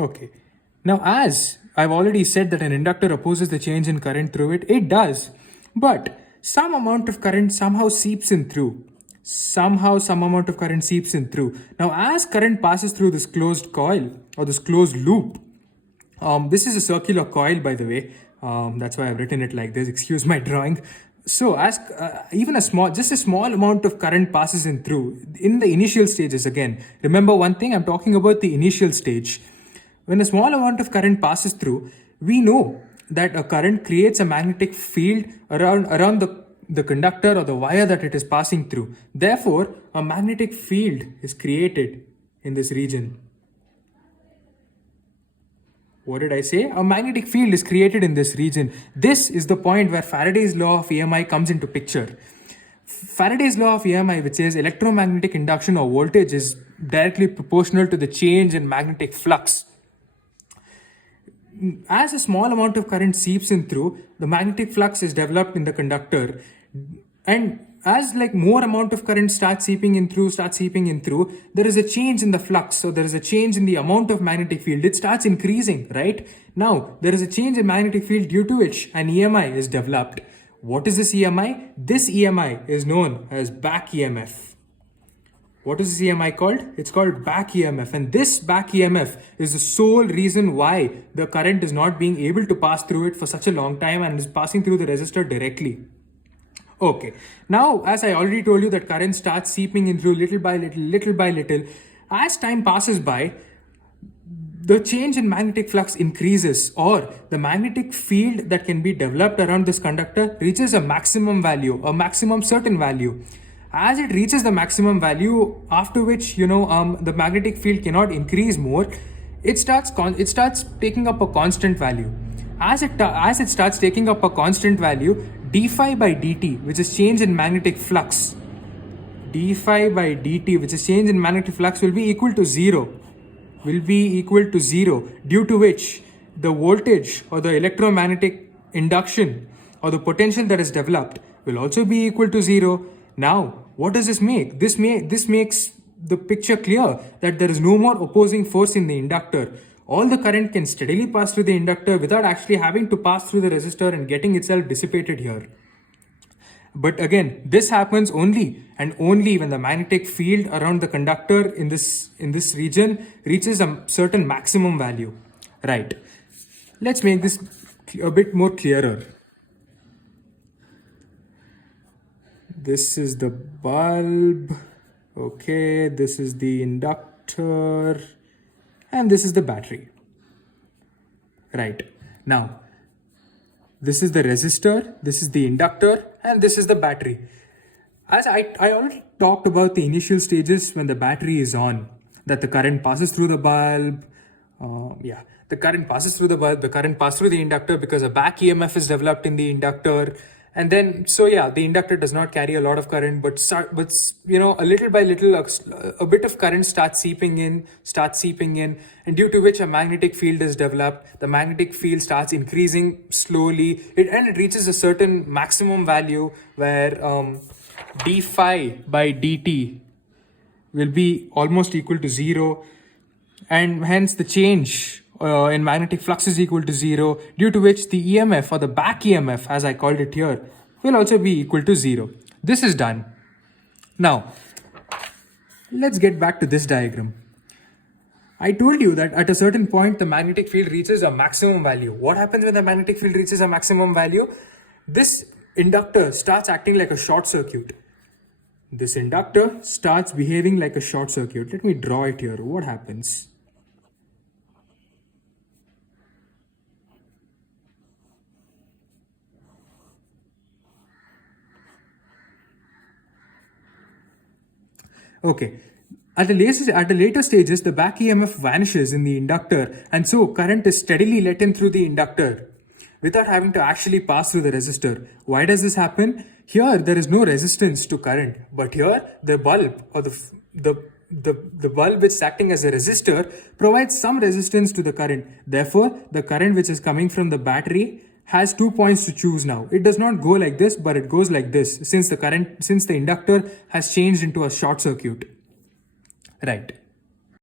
Okay. Now, as I've already said that an inductor opposes the change in current through it, it does. But some amount of current somehow seeps in through. Somehow, some amount of current seeps in through. Now, as current passes through this closed coil or this closed loop, this is a circular coil, by the way. That's why I've written it like this. Excuse my drawing. So, as even just a small amount of current passes in through in the initial stages. Again, remember one thing. I'm talking about the initial stage. When a small amount of current passes through, we know that a current creates a magnetic field around the conductor or the wire that it is passing through. Therefore, a magnetic field is created in this region. What did I say? A magnetic field is created in this region. This is the point where Faraday's law of EMI comes into picture. Faraday's law of EMI, which says electromagnetic induction or voltage is directly proportional to the change in magnetic flux. As a small amount of current seeps in through, the magnetic flux is developed in the conductor. And as like more amount of current starts seeping in through, there is a change in the flux. So there is a change in the amount of magnetic field. It starts increasing, right? Now, there is a change in magnetic field due to which an EMI is developed. What is this EMI? This EMI is known as back EMF. What is this EMI called? It's called back EMF. And this back EMF is the sole reason why the current is not being able to pass through it for such a long time and is passing through the resistor directly. Okay, now as I already told you that current starts seeping in through little by little. As time passes by, the change in magnetic flux increases, or the magnetic field that can be developed around this conductor reaches a maximum value, a maximum certain value. As it reaches the maximum value, after which the magnetic field cannot increase more, it starts taking up a constant value. As it starts taking up a constant value, d phi by dt, which is change in magnetic flux, d phi by dt, which is change in magnetic flux, will be equal to zero. Due to which the voltage or the electromagnetic induction or the potential that is developed will also be equal to zero. Now, what does this make? This makes the picture clear that there is no more opposing force in the inductor. All the current can steadily pass through the inductor without actually having to pass through the resistor and getting itself dissipated here. But again, this happens only and only when the magnetic field around the conductor in this region reaches a certain maximum value. Right. Let's make this a bit more clearer. This is the bulb. Okay, this is the inductor. And this is the battery. Right. Now, this is the resistor, this is the inductor, and this is the battery. As I already talked about the initial stages when the battery is on, that the current passes through the bulb. The current passes through the bulb, the current passes through the inductor because a back EMF is developed in the inductor. And then, the inductor does not carry a lot of current, but a little by little, a bit of current starts seeping in, and due to which a magnetic field is developed. The magnetic field starts increasing slowly, and it reaches a certain maximum value where d phi by dt will be almost equal to zero, and hence the change in magnetic flux is equal to zero, due to which the EMF or the back EMF, as I called it here, will also be equal to zero. This is done. Now, let's get back to this diagram. I told you that at a certain point, the magnetic field reaches a maximum value. What happens when the magnetic field reaches a maximum value? This inductor starts acting like a short circuit. This inductor starts behaving like a short circuit. Let me draw it here. What happens? Okay, at the later stages, the back EMF vanishes in the inductor, and so current is steadily let in through the inductor without having to actually pass through the resistor. Why does this happen? Here, there is no resistance to current, but here, the bulb or the bulb which is acting as a resistor provides some resistance to the current. Therefore, the current which is coming from the battery has 2 points to choose now. It does not go like this, but it goes like this since the inductor has changed into a short circuit. Right.